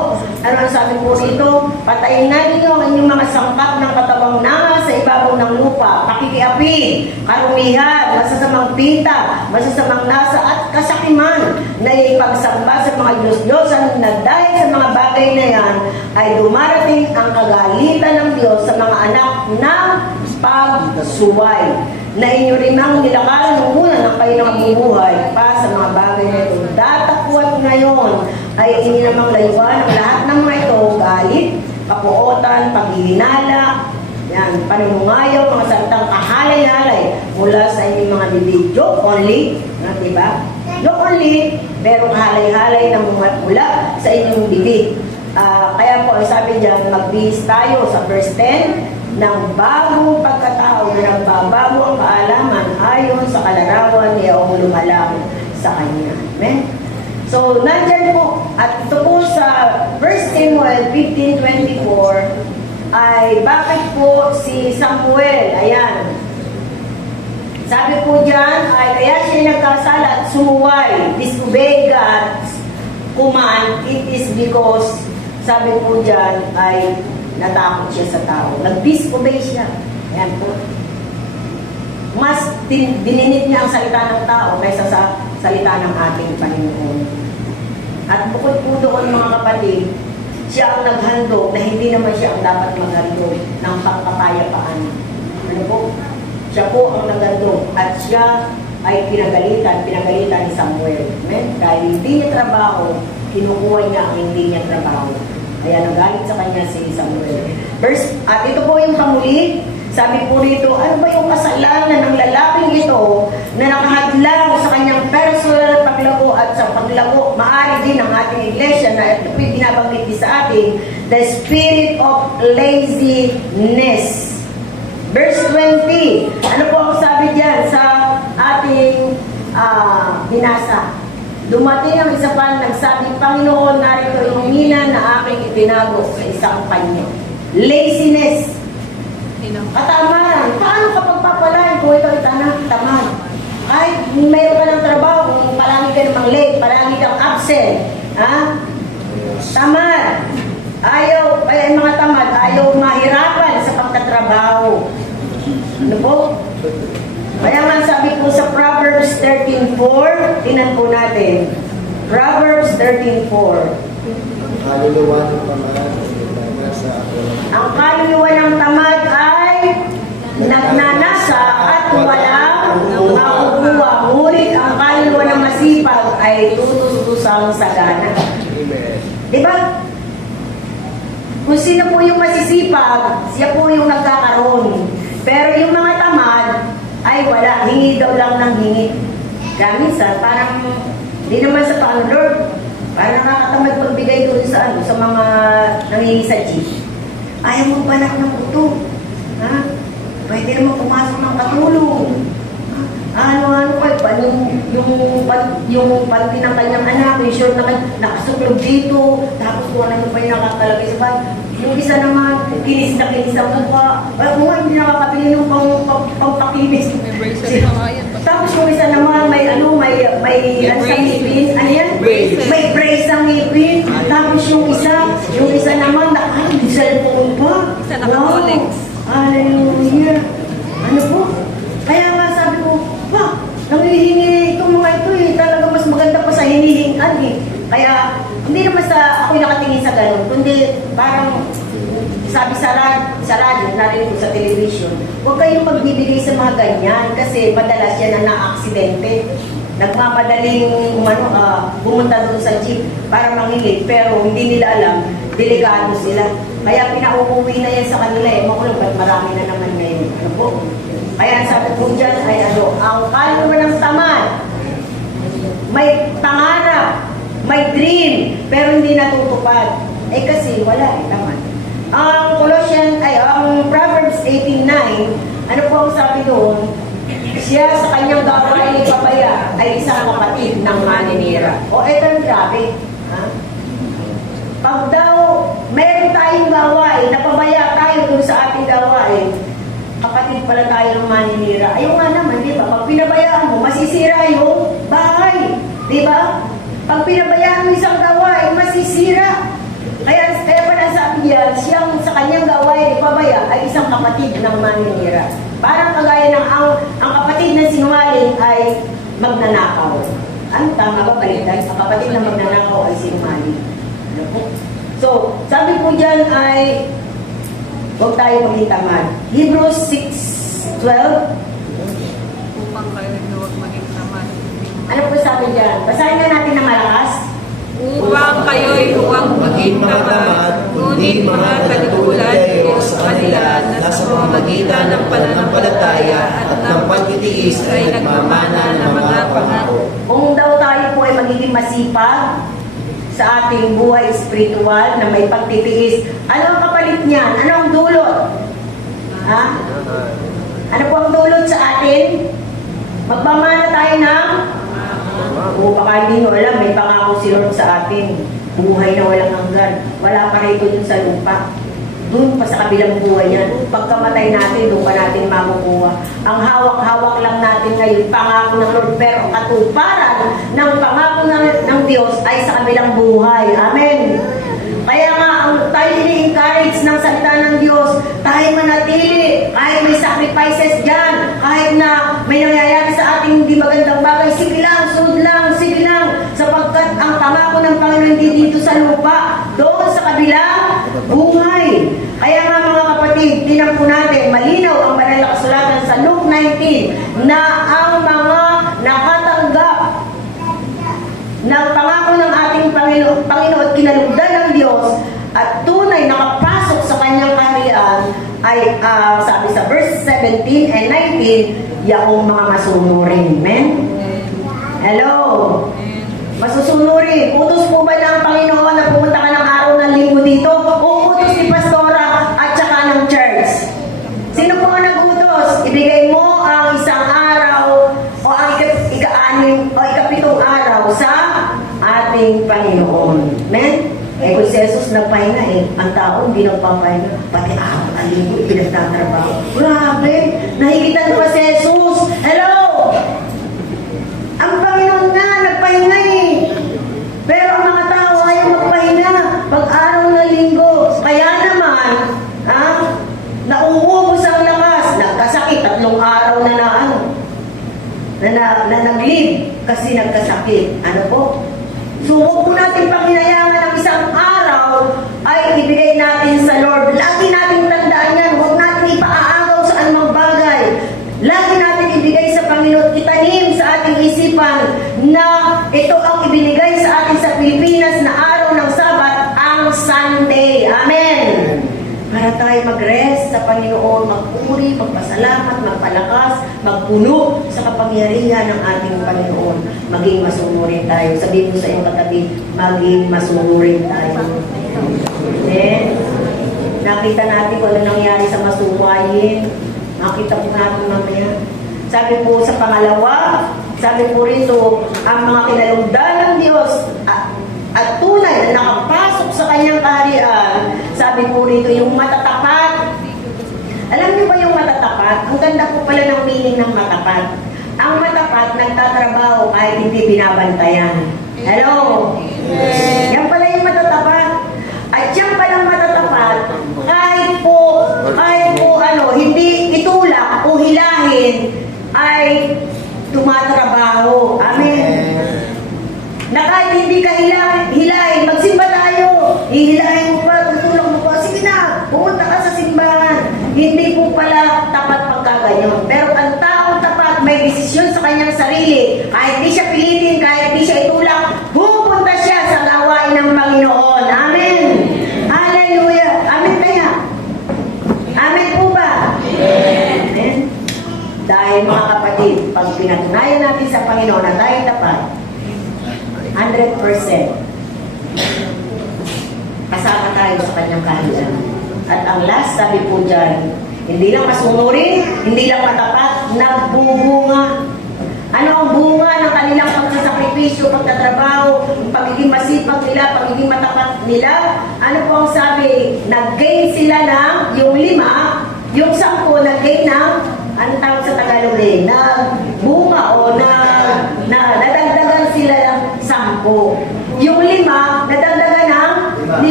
ano ang sabi po dito? Patayin na ninyo ang inyong mga sangkap ng katabang nanga sa ibabaw ng lupa, pakikiapid, karumihan, masasamang pita, masasamang nasa at kasakiman na ipagsamba sa mga Diyos-Diyosan na dahil sa mga bagay na yan ay dumarating ang kagalitan ng Diyos sa mga anak ng pagsuway na inyo rin ang nilakaran ng una ng kayo nabubuhay pa sa mga bagay na ito. Datapuat ngayon ay ininamang layuan ang lahat ng mga ito, galit, kapuotan, paghihinala, yan, panunungayaw, mga salitang kahalay-halay mula sa inyong mga bibig. Joke only, diba? Joke only, pero kahalay-halay na mula sa inyong bibig. Kaya po, sabi dyan, magbihis tayo sa verse 10 ng bagong pagkatao na nagbabago ang kaalaman ayon sa kalarawan niya o lumalang sa Kanya. Amen? So, nandyan po, at ito po sa 1 Samuel 15:24, ay bakit po si Samuel, ayan, sabi po dyan, ay kaya siya nagkasala at sumuway, disobey God's command, it is because, sabi po dyan, ay natakot siya sa tao. Nag-disobey siya. Ayan po. Mas bininit niya ang salita ng tao kaysa sa salita ng ating Panginoon. At bukod po doon, mga kapatid, siya ang naghandog na hindi naman siya ang dapat maghandog ng pagkapayapaan. Ano po? Siya po ang naghandog at siya ay pinagalitan ni Samuel. Amen? Dahil hindi niya trabaho, kinukuha niya ang hindi niya trabaho. Kaya nagalit sa kanya si Samuel. At ito po yung pamuli. Sabi po rito, ano ba yung kasalanan ng lalaking ito na nakahadlang sa kanyang personal paglago at sa paglago, maaari din ang ating iglesia na ito po yung binabanggit din sa atin, the spirit of laziness. Verse 20, ano po ang sabi diyan sa ating binasa? Dumating ang isa pa, nagsabi, Panginoon, narito yung mina na aking itinago sa isang panyo. Laziness. Katamaran. Paano kapag papalain kung ito ay tamad? Kahit mayroon ka ng trabaho, kung palagi ka namang late, palagi kang absent. Ha? Tamad. Ayaw, ay mga tamad, ayaw mahirapan sa pagtatrabaho. Ano po? Kaya nga sabi po sa Proverbs 13:4, tinan po natin. Proverbs 13:4. Kaluluwa ng pamahan sa ako. Ang kaluluwa ng tamad ay nagnanasa at walang makukuha. Ngunit ang kaluluwa ng masipag ay tutusang sagana. Amen. Diba? Kung sino po yung masisipag, siya po yung nagkakaroon. Pero yung mga tamad, ay wala. Hingi daw lang ng hingi. Kaya minsan, parang, hindi naman sa paano, Lord, parang nakakatamad pagbigay doon sa sa mga nangingi sa jeep. Ayaw mo balak ng buto. Ha? Pwede naman pumasok ng katulong. Ano, yung panty ng kanyang anak, yung short na nakasuklog dito, tapos kung ano pa yung nakakalagay sa bag. Yung isa naman, kinis na kinis ang mukha. Kung hindi nakakabili ng pangpakinis. Tapos yung isa naman, may ano sa ngipin. Ano yan? May brace ang ngipin. Tapos yung isa naman, may cellphone pa. Isa naka-Rolex. Hallelujah. Ano po? Kaya nga sabi ko, nangihingi itong mga ito talaga mas maganda pa sa hinihingan Kaya, hindi naman ako'y nakatingin sa ganun, kundi parang sabi sa radyo, narinig ko sa television, huwag kayong magbibigay sa mga ganyan kasi madalas yan na na-aksidente. Nagmamadaling pumunta doon sa jeep para mangilig, pero hindi nila alam, delikado sila. Kaya pinauuwi na yan sa kanila makulong, ba't marami na naman ngayon. Ano po? Kaya sabi ko dyan ay ang kaluluwa ng tamad, may pangarap, may dream, pero hindi natutupad. Kasi wala tamad. Ang Proverbs 18:9, ano po ang sabi doon? Siya sa kanyang gawain pabaya ay isang kapatid ng maninira. Ito ang grabe. Ha? Pag daw meron tayong gawain, napabaya tayo dun sa ating gawain, kapatid pala tayo ng maninira. Ayaw nga naman, di ba? Pag pinabayaan mo, masisira yung bahay. Di ba? Pag pinabayaan mo isang gawain, masisira. Kaya pala sabi yan, siyang sa kanyang gawain ipabaya ay isang kapatid ng maninira. Parang kagaya ng ang kapatid na sinungaling ay magnanakaw. Ano tama ba balikan? Ang kapatid na magnanakaw ay sinungaling. Ano po? So, sabi po dyan ay huwag tayo maging tamad. Hebrews 6:12. Upang kayo huwag maging tamad. Ano po sabi dyan? Basahin na natin na malakas. Upang kayo'y huwag maging tamad, maging mga katulad kayo sa kanila na sa pamamagitan ng pananampalataya at ng pagtitiis ay nagmamana ng mga pangako. Kung daw tayo po ay magiging masipag sa ating buhay spiritual na may pagtitiis, ano ang kapalit niyan? Ano ang dulot? Ha? Ano po ang dulot sa atin? Magmamana tayo ng o baka hindi nyo alam, may pangako si Lord sa atin. Buhay na walang hanggan. Wala pa rito dun sa lupa. Dun pa sa kabilang buhay yan. Pagkamatay natin, doon pa natin makukuha. Ang hawak-hawak lang natin ngayon, pangako ng Lord. Pero katuparan ng pangako ng Diyos ay sa kabilang buhay. Amen. Kaya nga, tayo ini-encourage ng salita ng Diyos, tayo manatili, kahit may sacrifices dyan, kahit na may nangyayari sa ating hindi magandang bagay, sige lang, sunod lang, sige lang, sapagkat ang pangako ng Panginoon hindi dito sa lupa, doon sa kabilang buhay. Kaya nga mga kapatid, tinan po natin, malinaw ang banal na kasulatan sa Luke 19, na ang mga nakatanggap ng pangako ng ating Panginoon at kinalugdan ng Diyos at tunay nakapasok sa kanyang kaharian ay sabi sa verse 17 and 19, yaong mga masunurin. Amen? Hello? Masusunurin. Utos po ba ng Panginoon na pumunta ka ng araw ng linggo dito? O utos ni Pastora at saka ng church? Sino po ang nag-utos? Ibigay mo ang isang araw o ang ika-anim o ikapitong araw sa ating Panginoon. Amen? Eh kung si Jesus nagpahinga ang tao hindi nagpapahinga. Pati araw ang linggo, pinagtatrabaho. Grabe! Nahigitan pa si Jesus! Hello! Ang Panginoon nga, nagpahinga Pero ang mga tao ayaw magpahinga pag araw ng linggo. Kaya naman, nauubos ang lakas. Nagkasakit, 3 araw na nag-live kasi nagkasakit. Ano po? So, huwag po natin panginayangan ng isang araw ay ibigay natin sa Lord. Lagi natin tandaan yan. Huwag natin ipaaagaw sa anumang bagay. Lagi natin ibigay sa Panginoon. Itanim sa ating isipan na ito ang ibinigay sa atin sa Pilipinas na araw ng Sabat, ang Sunday. Amen! Para tayo mag-rest sa Panginoon, magpuri, magpasalamat, magpalakas, magpuno sa kapangyarihan ng ating Panginoon. Maging masunurin tayo. Sabihin mo sa iyong katabi, maging masunurin tayo. Then, nakita natin kung ano nangyari sa masuwayin. Nakita po natin mamaya. Sabi po sa pangalawa, sabi po rito, ang mga kinalugdan ng Diyos at tunay na nakapasok sa kanyang kaharian, sabi po rito, yung matatapat. Alam niyo ba yung matatapat? Ang ganda po pala ng meaning ng matapat. Ang matapat, nagtatrabaho kahit hindi binabantayan. Hello? Yes. Yan pala yung matatapat. At yan palang matatapat, kahit po hindi itulak o hilahin, ay tumatrabaho. Amen. Na kahit hindi ka hilahin, magsimba tayo. Hihilahin mo pa, tutulong mo pa. Sige na, pumunta ka sa simbahan. Hindi po pala tapat pagkaganyan. Pero ang taong tapat, may desisyon sa kanyang sarili. Kahit di siya pilitin, kahit di siya itulak, pupunta siya sa gawain ng Panginoon. Amen. Hallelujah. Amen kaya? Amen po ba? Amen. Dahil mga kapatid, pag pinatunayan natin sa Panginoon na tayo tapat, 100%. Kasama tayo sa kanyang kaharian. At ang last, sabi po dyan, hindi lang masunurin, hindi lang matapat, nagbubunga. Ano ang bunga ng kanilang pagsasakripisyo, pagtatrabaho, pagiging masipag nila, pagiging matapat nila? Ano po ang sabi? Nag-gain sila ng yung 5, yung 10, nag-gain ng, ano tawag sa Tagalog nagbunga o nadagdagan sila ng 10. Yung 5, nadagdagan ng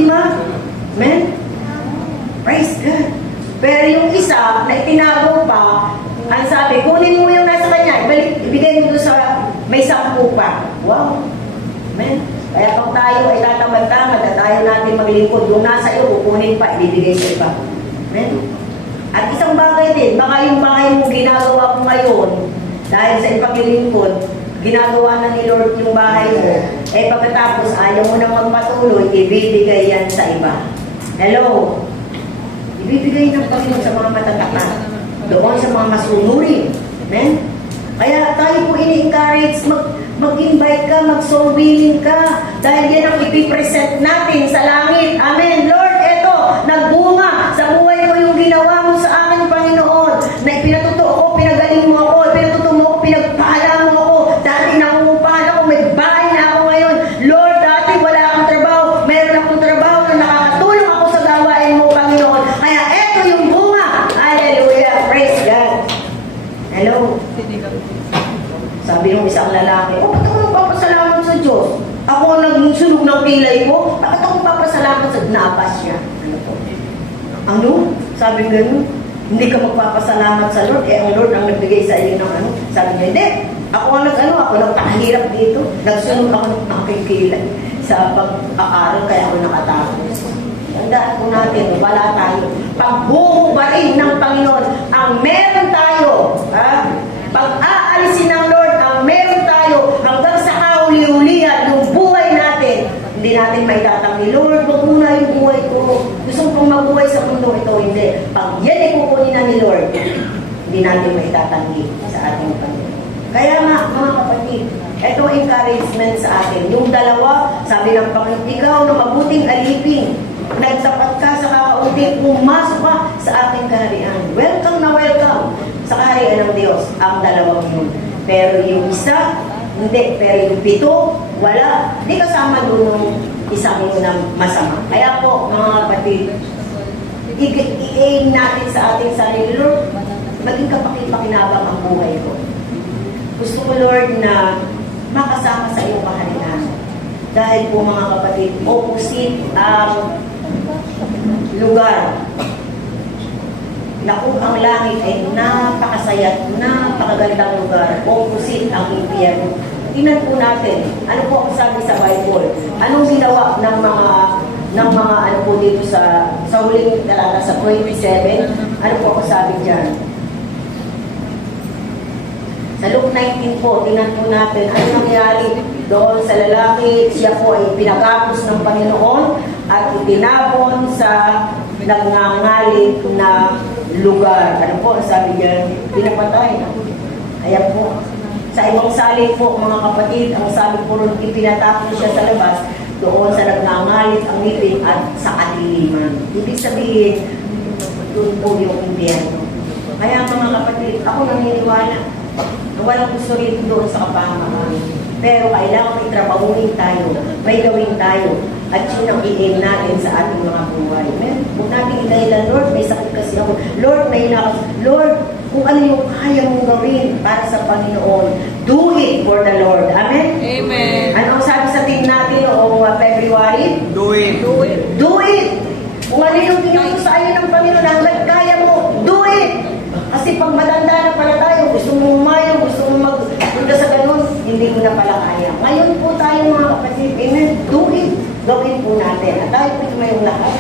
5. Amen? Praise God. Pero yung isa na itinago pa, ang sabi, kunin mo yung nasa kanya, ibigay mo doon sa may 10 pa. Wow. Amen? Kaya pag tayo ay tatamad-tamad at tayo natin maglingkod, yung nasa iyo, kukunin pa, ibibigay sa iba. Amen? At isang bagay din, baka yung bahay mo ginagawa mo ngayon, dahil sa ipaglilingkod, ginagawa na ni Lord yung bahay mo, eh pagkatapos ayaw mo nang magpatuloy, ibibigay yan sa iba. Hello? Ibibigay ng Panginoon sa mga matataka. Doon sa mga masunurin. Amen? Kaya tayo po ini-encourage, mag-invite ka, mag-soul winning ka. Dahil yan ang ipipresent natin sa langit. Amen. Lord, eto, nagbunga sa buhay ko yung ginawa mo sa akin, Panginoon. Na ipinatuto ko, pinagaling mo ako, ipinatuto mo ako, pinagpala mo ako. Dati nangungupahan ako, may bahay na ako ngayon. Lord, dati wala akong trabaho. Meron akong trabaho na nakakatulong ako sa gawain mo, Panginoon. Kaya eto yung bunga. Hallelujah. Praise God. Hello. Sabi ng isang lalaki, ba't ako magpapasalamat sa Diyos? Ako ang nagsunog ng pilay ko, bakit ako magpapasalamat sa napas niya? Ano po? Ano? Sabi gano'n, hindi ka magpapasalamat sa Lord, ang Lord ang nagbigay sa iyo ng ano. Sabi niya, hindi. Ako ang ako nagpakahirap dito. Nagsunog ako ng aking kilay sa pag-aaral, kaya ako nakatapos. Tandaan po natin, wala tayo. Pagbuho ba rin ng Panginoon ang meron tayo, pag-aalisin ng Lord ang meron tayo hanggang sa kauli-ulihan yung buhay natin. Hindi natin may tatanggi, Lord, wag muna yung buhay ko. Gusto kong magbuhay sa mundo ito, hindi. Pag yan ay kukunin na ni Lord, hindi natin may tatanggi sa ating Panginoon. Kaya nga, mga kapatid, ito encouragement sa atin. Yung dalawa, sabi ng Panginoon, ikaw na mabuting alipin, nagsapat ka sa kakaunti, pumasok ka sa ating kaharian. Welcome na welcome sa kaharian ng Diyos, ang dalawang yun. Pero yung isa, hindi. Pero yung 7, wala. Hindi kasama doon yung isang yun na masama. Kaya po, mga kapatid, i-aim natin sa ating sarili, Lord, maging kapakipakinabang ang buhay ko. Gusto ko, Lord, na makasama sa iyong kaharian. Dahil po, mga kapatid, opposite ang lugar na kung ang langit ay napakasaya, napakagandang lugar, opposite ang impyerno. Tingnan po natin, ano po ang sabi sa Bible? Anong ginawa ng mga ano po dito sa huling talata sa 27? Ano po ang sabi diyan? Sa Luke 19 po, tingnan po natin, ano nangyari doon sa lalaki, siya po ay pinagapos ng Panginoon at itinapon sa nagngangalit na lugar. Ano po, sabi niya, pinapatay. Ayan po. Sa ibang salin po, mga kapatid, ang sabi po rin, ipinatapon siya sa labas, doon sa nagngangalit ang ngipin at sa kadiliman. Ibig sabihin, doon po yung impyerno. Kaya mga kapatid, ako naniniwala, walang gusto rin doon sa kapahamakan. Pero kailangan may trabahuin tayo, may gawin tayo, at yun ang i-aim natin sa ating mga buhay. Amen? Huwag natin idahilan, Lord, may sakit kasi ako. Lord, may nakas. Lord, kung ano yung kaya mong gawin para sa Panginoon, do it for the Lord. Amen? Amen. Ano ang sabi sa team natin noong February? Do it. Do it. Do it! Kung ano yung tinuturo sa iyo ng Panginoon, hanggang kaya mo, do it! Kasi pag matanda na pala tayo, gusto mong umayo, gusto mong magpunta sa ganun, hindi mo na pala kaya. Ngayon po tayo mga kapatid, amen, do it. Gawin po natin. At tayo po yung lahat.